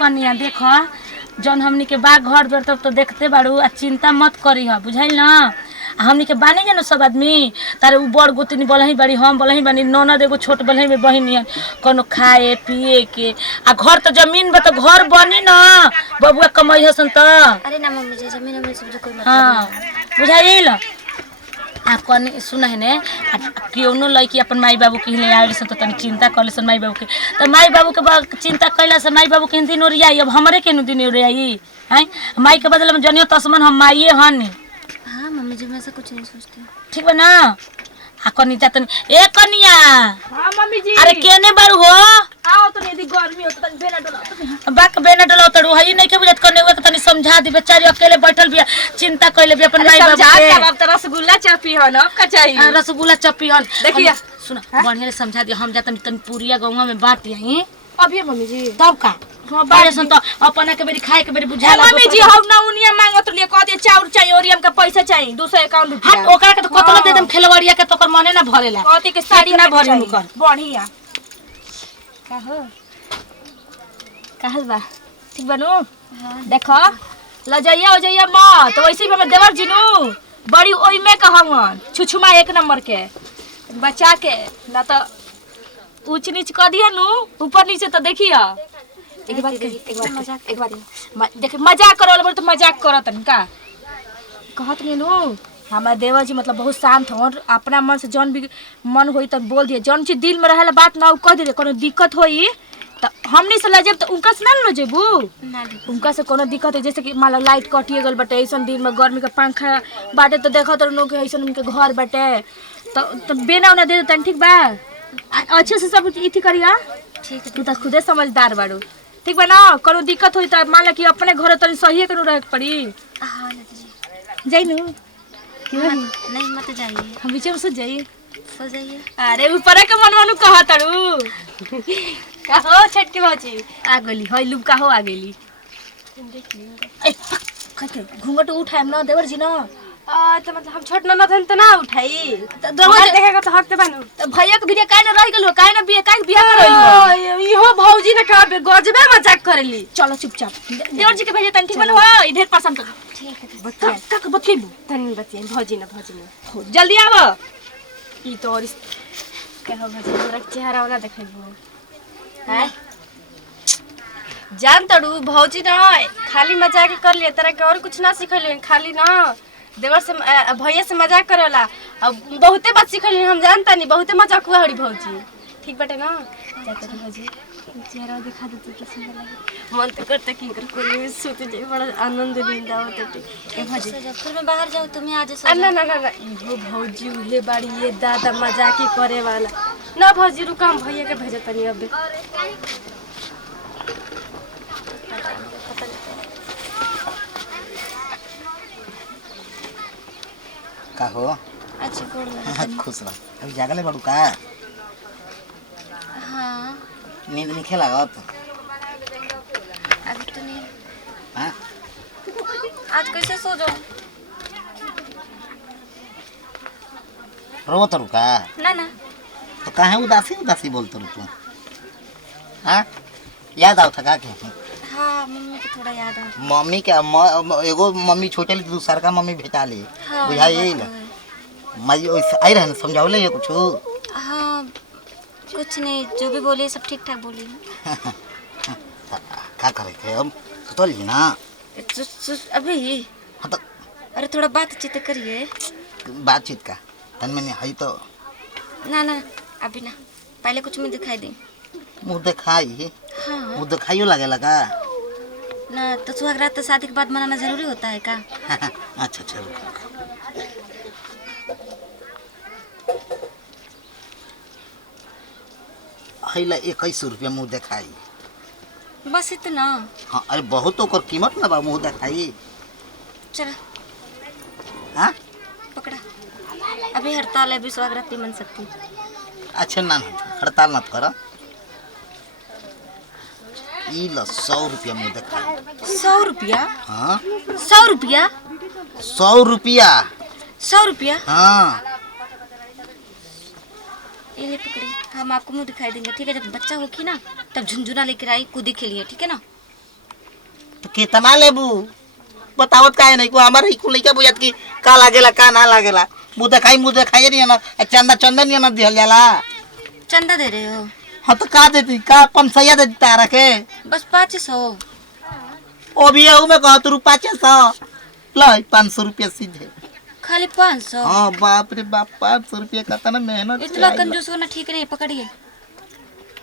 कनिया देखो जौन हमनी के बा घर द्वार तब तो देखते बाड़ू आ चिंता मत करी ह बुझाइल ना। हमनी के बानी जानो सब आदमी तारे उ बड़ गोतनी बोलही बाड़ी हम बोलही बानी ननद एगो छोट बोलही में बहिनी कोनो खाए पिए के आ घर तो जमीन बा तो घर बनी ना बबुआ कमाई हसन त। अरे ना मम्मी जी जमीन में सब कोई मतलब हां बुझाइल आ कनी सुन है ने केउनो लइकी अपन माई बाबू के ले आइल सन त तनी चिंता करले सन माई बाबू के त माई बाबू के चिंता कइला से माई बाबू के दिन ओरियाई अब हमरे के दिन ओरियाई हैं माई के बदले में जनियो तस्मन हम माईए हनी। हाँ मम्मी जी मैं ऐसा कुछ नहीं सोचती। ठीक बा ना आ कनी जातन ए कनिया। हां मम्मी जी अरे केने बारू हो आओ तो यदि गर्मी हो तो तनी बेना डोला बाक बेना डोला तड़ू हई नहीं के बुझत कने के तनी समझा दी बेचारी अकेले बैठल बिया चिंता कइले बिया अपन माई बाबू के। अब तो रसगुल्ला चापी हो ना अब का चाहिए रसगुल्ला चप्पी हन देखिए सुन बढ़िया से समझा दी हम जातन तन पूरिया गौवा में बांट यही अभी मम्मी जी तब का हां बारे सन त अपना के बेरी खाए के बेरी बुझाला मम्मी जी हम ना उनिया मांगत लिए कह दे चाउर चाहिए और हम का पैसा चाहिए 200 अकाउंट रुपया हट ओकरा के तो कतला दे देम खेलवाड़िया के तोकर मने ना भरेला कहते के साड़ी ना ना भरे भरे मुकर बढ़िया का हो कहल बा ठीक बनू देखो लजैया ओजैया मत वैसे ही हमर देवर जिनू बड़ी ओई में कहवन छुछुमा एक नंबर के बचा के ना तो ऊंच नीच कर दिया नु ऊपर नीचे तो देखिए एक बात देख मजाक करो बोले तो मजाक करो तन का कहत नहीं नु हमारे देवर जी मतलब बहुत शांत हो अपना मन से जौन भी मन होई तब बोल दिए जौन चीज दिल में रहेला बात ना कह दे कोनो दिक्कत होई तो हमनी से लजेब तो उनका से ना लजेबू उनका से कोनो दिक्कत है जैसे कि मान लो लाइट कटिए गल बटे ऐसा दिन में गर्मी का पंखा बाटे तो देखो तो लोग ऐसा उनके घर बटे तो बेना उना दे देतन ठीक बा अच्छे से सब इथी करिया ठीक है तू तो खुदे समझदार बाड़ू ठीक बा ना कोनो दिक्कत होई त मान ला कि अपने घर तनी सही करू रहे पड़ी। हां जी जाइनु नहीं मत जाइए हम बीच में सो जाइए सो जाइए। अरे ऊपर के मनवानु कहा तड़ू का हो छटके भौजी आ गेली हई लुका हो आ गेली ए कके घुंघट उठाएम ना देवर जी ना तो मतलब हम छोट ना थन त ना उठाई तो दोहर देखेगा तो हक ते बानु तो भैया के बिया काहे ना रह गेलो काहे ना बिया काहे बिया करइलो इहो भौजी ना का गजबे मजाक करेली चलो चुपचाप देवर जी के भेजे तन ठीक बनो हो इधर पसंद कर ठीक है बतिया का बतियबू तन बतिया भौजी ना जल्दी आव ई तो और कहो भौजी तोरा चेहरा वाला देखइबू हैं जान तड़ू भौजी ना खाली मजाक कर लिए तेरा के और कुछ ना सिखले खाली ना देवर से भैया से मजाक करेला अब बहुते बात सिखले हम जानता नहीं बहुते मजाक हुआ हरी भौजी ठीक बटे ना जाते भौजी चेहरा दिखा दे तो कैसे लगे मन तो करता कि कर कोई में सोते जाए बड़ा आनंद नींद आवत ए भौजी फिर मैं बाहर जाऊं तुम्हें आज ना ना ना वो भौजी उहे बाड़ी ये दादा मजाक ही करे वाला ना भौजी रुका हम भैया के भेजत नहीं अबे का हो अच्छा गोड़ लगा खुश रह अभी जागले बड़ू का हाँ नींद नहीं लागत अभी तो नहीं हाँ आज कैसे सो जाऊं रो तरू का ना ना तो काहे उदासी उदासी बोलत रू तू हाँ याद आवत का के हाँ मम्मी को थोड़ा याद आ मम्मी के एगो मम्मी छोटे ली दूसर का मम्मी भेटा ली हाँ, बुझाई मई आई रहे समझावले ये कुछ हाँ कुछ नहीं जो भी बोले सब ठीक ठाक बोली क्या करे थे अब सुतल ही ना अभी हाँ तो अरे थोड़ा बातचीत करिए बातचीत का तन मैंने हई तो ना ना अभी ना पहले कुछ मुझे दिखाई दी मुँह दिखाई हाँ मुँह दिखाइयो लगे लगा ना तो सुहाग रात तो शादी के बाद मनाना जरूरी होता है का अच्छा अच्छा हैला 21 रुपया मुँह दिखाई बस इतना हाँ अरे बहुत ओकर कीमत ना बा मुँह दिखाई चलो हाँ पकड़ा अभी हड़ताल है अभी सुहाग रात नहीं मन सकती अच्छा ना हड़ताल मत करो ई लो 100 रुपया मुँह दिखाई 100 रुपया हाँ 100 रुपया 100 रुपया 100 रुपया हाँ ये ले पकड़ी हम आपको मुंह दिखाई देंगे ठीक है जब बच्चा होगी ना तब झुंझुना लेकर आई कूदी खेलिए ठीक है ना कितना लेबू बतावत काहे नहीं को हमारे ही कुल लइका बुझत की का लागेला का ना लागेला मुंह देखाई नहीं ना चंदा चंदन नहीं ना दिहल जाला। चंदा दे रहे हो? हाँ तो का देती का 500 देती तारा के बस 500। ओ भी मैं कहत रु 500 लाई 500 रुपया सीधे खाली 500? हाँ बाप रे बाप 500 रुपया का तना मेहनत इतना कंजूस होना ठीक नहीं। पकड़िए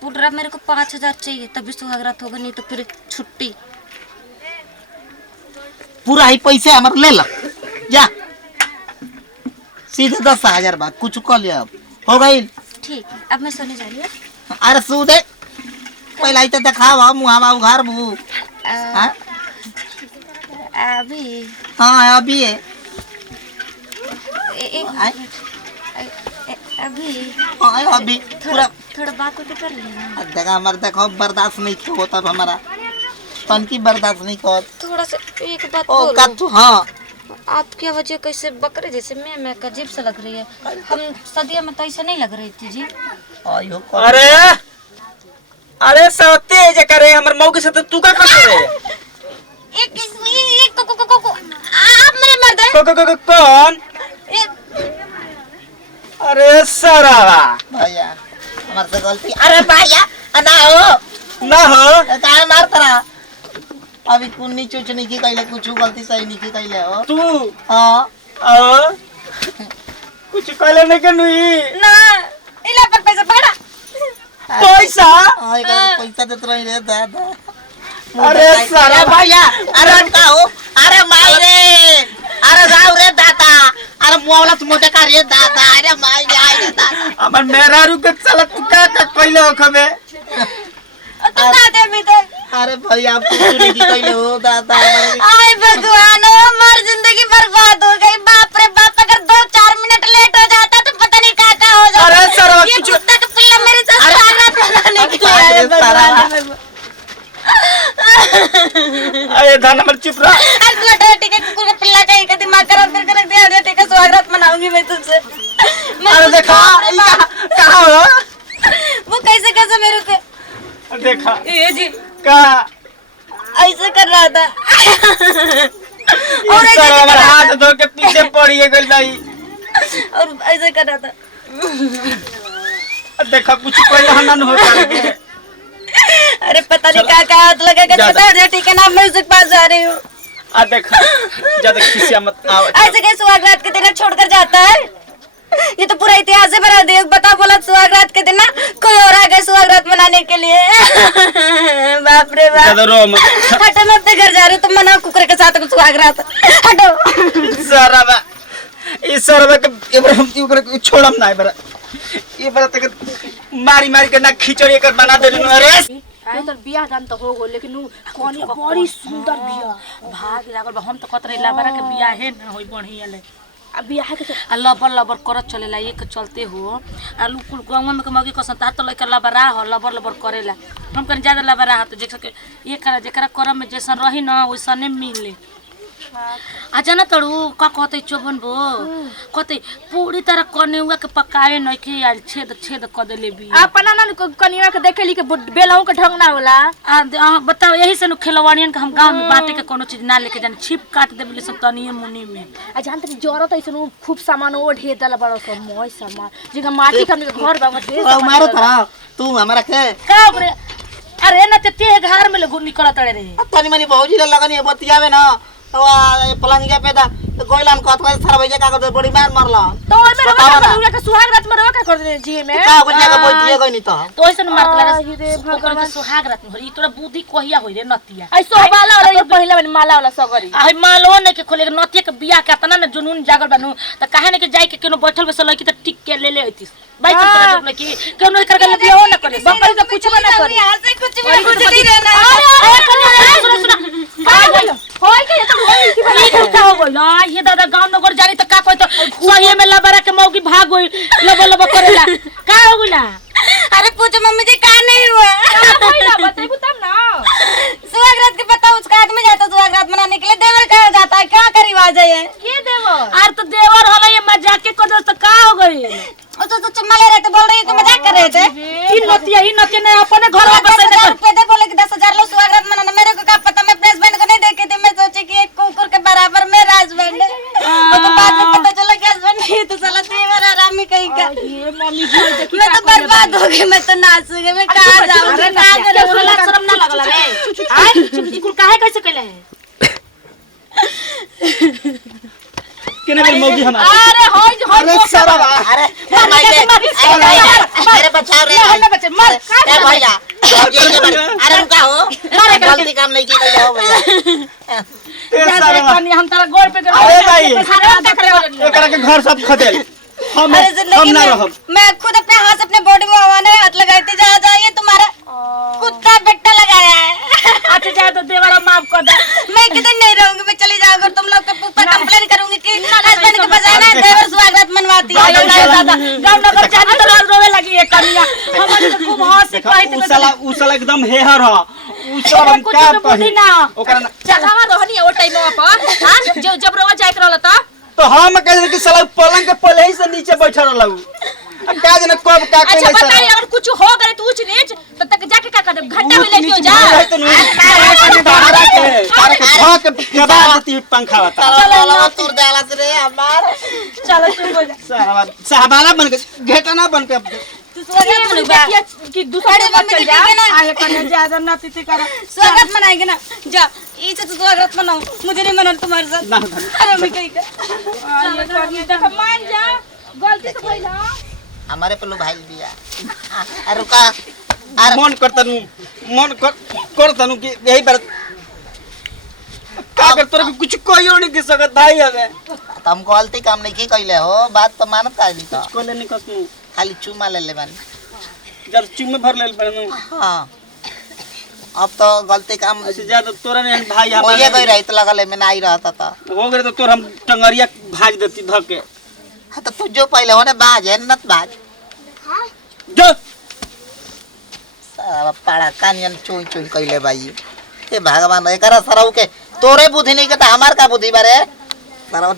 पूरा मेरे को 5000 चाहिए तभी सुहागरात होगा, नहीं तो फिर छुट्टी। पूरा ही पैसे हमारे ले ला जा सीधे 10,000 बात कुछ कर लिया अब हो गई। ठीक है अब मैं सोने जा रही हूँ। अरे सूदे पहला ही तो दिखावा मुहावा उघार बू। हाँ अभी हाँ अभी है एक आए? अभी हाँ अभी पूरा थोड़ा बात तो कर लेना। देखा हमारे देखो बर्दाश्त नहीं क्यों होता हमारा तन की बर्दाश्त नहीं कर थोड़ा सा एक बात ओ बोलो। का तू हाँ आपकी आवाज़ कैसे बकरे जैसे मैं अजीब सा लग रही है। हम सदिया में तो ऐसा नहीं लग रही थी जी। आयो अरे अरे सते जे करे हमर मऊ के साथ तू का कर रे? एक को आप मेरे मर्द हैं? को कौन? अरे सरावा भैया हमारे से गलती अरे भैया ना हो ना हो काय मारता रहा अभी कुन्नी चुचनी की कहले कुछ गलती सही नहीं की कहले हो तू हाँ कुछ कहले नहीं के नुई ना इला पर पैसा पकड़ा। पैसा आई पैसा देत रही रे दादा अरे सारा भैया अरे का हो अरे माई रे अरे जाओ रे दादा अरे मुआवला मोटे का रे दादा अरे माई रे आई रे दादा हमर मेरा रुक चल तू का कहले हो खबे तो दादे भी दे। अरे भैया आप चुरी की कहले हो दादा आय भगवान हमारी जिंदगी बर्बाद हो गई। बाप रे बाप अगर 2-4 मिनट लेट हो जाता तो पता नहीं क्या हो जाता। अरे सरवा ये कुछ कुत्ता का पिल्ला मेरे साथ स्वागत बनाने के लिए आया है भगवान। अरे धन हमर चुप रह। आज लटा टिके कुकुर का पिल्ला चाहिए का दिमाग खराब करके रख दिया। अरे टिके स्वागत मनाऊंगी मैं तुझसे। अरे देखा कहां हो वो कैसे कैसे मेरे को देखा ये जी का ऐसे कर रहा था। और ऐसे हमारा कर रहा हाथ धो के पीछे पड़ी है गई नहीं था। और ऐसे कर रहा था। देखा कुछ पहले हनन हो करके अरे पता नहीं क्या हाथ लगा के बता ठीक है ना मैं उसके पास जा रही हूँ। आ देखा ज्यादा खिसिया मत आओ ऐसे कैसे सुहागरात के दिन छोड़कर जाता है? ये तो पूरा इतिहास ही बना दे। बता बोला सुहागरात के दिन ना कोई और आ गया सुहागरात मनाने के लिए। बाप रे बाप। ज्यादा रो मत हटो मैं अपने घर जा रही हूँ। तुम मनाओ कुकुर के साथ सुहागरात। हटो सरवा इस सरवा के इब्राहिम छोड़म ना ये बड़ा तक मारी मारी के ना खिचड़ी कर बना दे अरे ये तो बियाह दान तो हो गो लेकिन उ कोनी बड़ी सुंदर बियाह भाग लागल हम तो कतरे लाबरा के बियाह है ना होई बढ़िया ले अब बियाह के आ लबर लबर करत चलेला एक चलते हो आ लुकुल गांव में के मौगी को संतार तो लइका लबरा हो लबर लबर करेला हम कन ज्यादा लबरा हो तो जैसे ये करा जेकरा करम में जैसा रही ना वैसने मिले आ जाना तड़ू का कहते चोबन बो कहते पूरी तरह कने हुआ के पकाए नहीं के यार छेद छेद क देले भी अपना ना कनिया के देखेली के बेलाऊ के ढंग ना होला। आ बताओ यही से नु खिलवाड़ियन के हम गांव में बाटे के कोनो चीज ना लेके जाने छिप काट देबले सब तनिए मुनी में आ जानते जरूरत ऐसे खूब सामान ओ ढेर दल बड़ा सब मोय सामान जिका माटी के हमने घर बांगा ढेर तो मारो तरा तू हमारा के का रे अरे न ते घर में लगुनी करत रे तनी मनी भौजी लगनी बतियावे ना तो पलंगिया पे तो गोइलान कहत है सारा भैया का कर बड़ी मार मारला तो ओय में रवा उया के सुहाग रात में रवा का कर दे जी में का हो जाएगा बैठिए गई नहीं तो तो ऐसे न मार लगा रे ओकर के सुहाग रात में होई तोरा बुद्धि कहिया होई रे नतिया ऐसो बाला वाला पहले वाली माला वाला सगरी आई मालो ने के खोले नतिया के बियाह के तना न जुनून जागल बनू त काहे ने के जाई के केनो बैठल बस लकी त टिक के ले आइतिस बाई से तोरा जब लकी केनो कर के बियाह न करे बकरी तो कुछ भी ना करे यहाँ से कुछ भी कुछ नहीं रहना। होय के तो होय की ई का हो गइल ना ये दादा गांव नगर जानी त का कोई तो सही में लबरा के मौगी भाग गई लब लब करेला का हो गइला अरे पूछो मम्मी जी कहाँ नहीं हुआ? होय ना बताइबू तब ना सुहागरात के पता उसका आदमी जाता सुहागरात मनाने के लिए। देवर कहाँ जाता है? क्या करी आवाज है? के देवो आर तो देवर होला ये मजाक के को तो का हो गई तो चुम्मा ले रहे थे बोल रही है तो मजाक कर रहे थे। ई नतिया ने अपने घर में बसे 10,000 रुपए दे बोले कि 10,000 लो सुहागरात मनाना। मेरे को क्या पता मैं अपने हस्बैंड को नहीं नाचोगे मैं तो नाचूंगी मैं कहाँ जाऊंगी अरे कहाँ ना करूंगी बोला शर्म ना लगला रे आय ई कुल काहे कैसे कैले है केने कर मौगी हम अरे हो अरे सरवा अरे अरे बचाओ रे ना बच्चे मर ए भैया अरे रुका हो गलती काम नहीं की हो भैया ए सरवा हम तारा गोड़ पे अरे भाई एकरा के घर सब खदेल हम अरे जिंदगी ना में रहब मैं खुद अपने हाथ अपने बॉडी में हवाने हाथ लगाती जा ये तुम्हारा कुत्ता बेटा लगाया है अच्छा जाए तो देवरा माफ कर दे मैं कितने नहीं रहूंगी मैं चली जाऊंगी तुम लोग के ऊपर कंप्लेन करूंगी कि हस्बैंड के बजाय ना देवर स्वागत मनवाती है गांव नगर जाने तो रोवे लगी है कनिया हमन तो खूब हंस से कहते उ साला एकदम हेहर ह उ सब हम कुछ का तो बुद्धि ना ओकरा चलावा रहनी ओ टाइम पर हां जो जब रोवा जाइत रहल त तो हम कह कि साला पलंग के पहले ही से नीचे बैठा रहलू अब का जने कब का के अच्छा बताई अगर कुछ हो गए तो ऊंच नीच तो तक जाके का कर घंटा में लेके जा तारे के भाग के कबा देती पंखा बता चलो तोड़ देला रे हमार चलो चुप हो जा साहबाला बन के घेटना बन के तू स्वागत मनवा कि दूसरे अरे मम्मी चल जा देखेंगे ना आगे कने ज्यादा ना तिथि कर स्वागत मनाएंगे ना जा इसे तो स्वागत मनाओ मुझे नहीं मनाना तुम्हारे साथ ना अरे मैं कहीं का ये करनी देख मान जा गलती से भइला हमारे पल्लू भाई दिया अरे रुका अरे मन करतनु कि यही बार का कर तोरा के कुछ कोइयो नहीं के सकत भाई हमें तुम गलती काम नहीं की कइले हो बात तो मानत काली तो कोले नहीं कसनु खाली चुमा ले बानी जब चुम्मे भर लेल पड़नु हां अब तो गलती काम ऐसे ज्यादा तोरा ने भाई ये हमारे गई रही तो लगल में नहीं रहता था हो गए तो तोर हम टंगरिया भाज देती धके हाँ तो तू जो पहले होने बाज है नत बाज जो सारा पाड़ा कानियन चोई चोई कइले भाई हे भगवान एकरा सरौ के तोरे बुद्धि नहीं के त हमार का बुद्धि बारे सरौ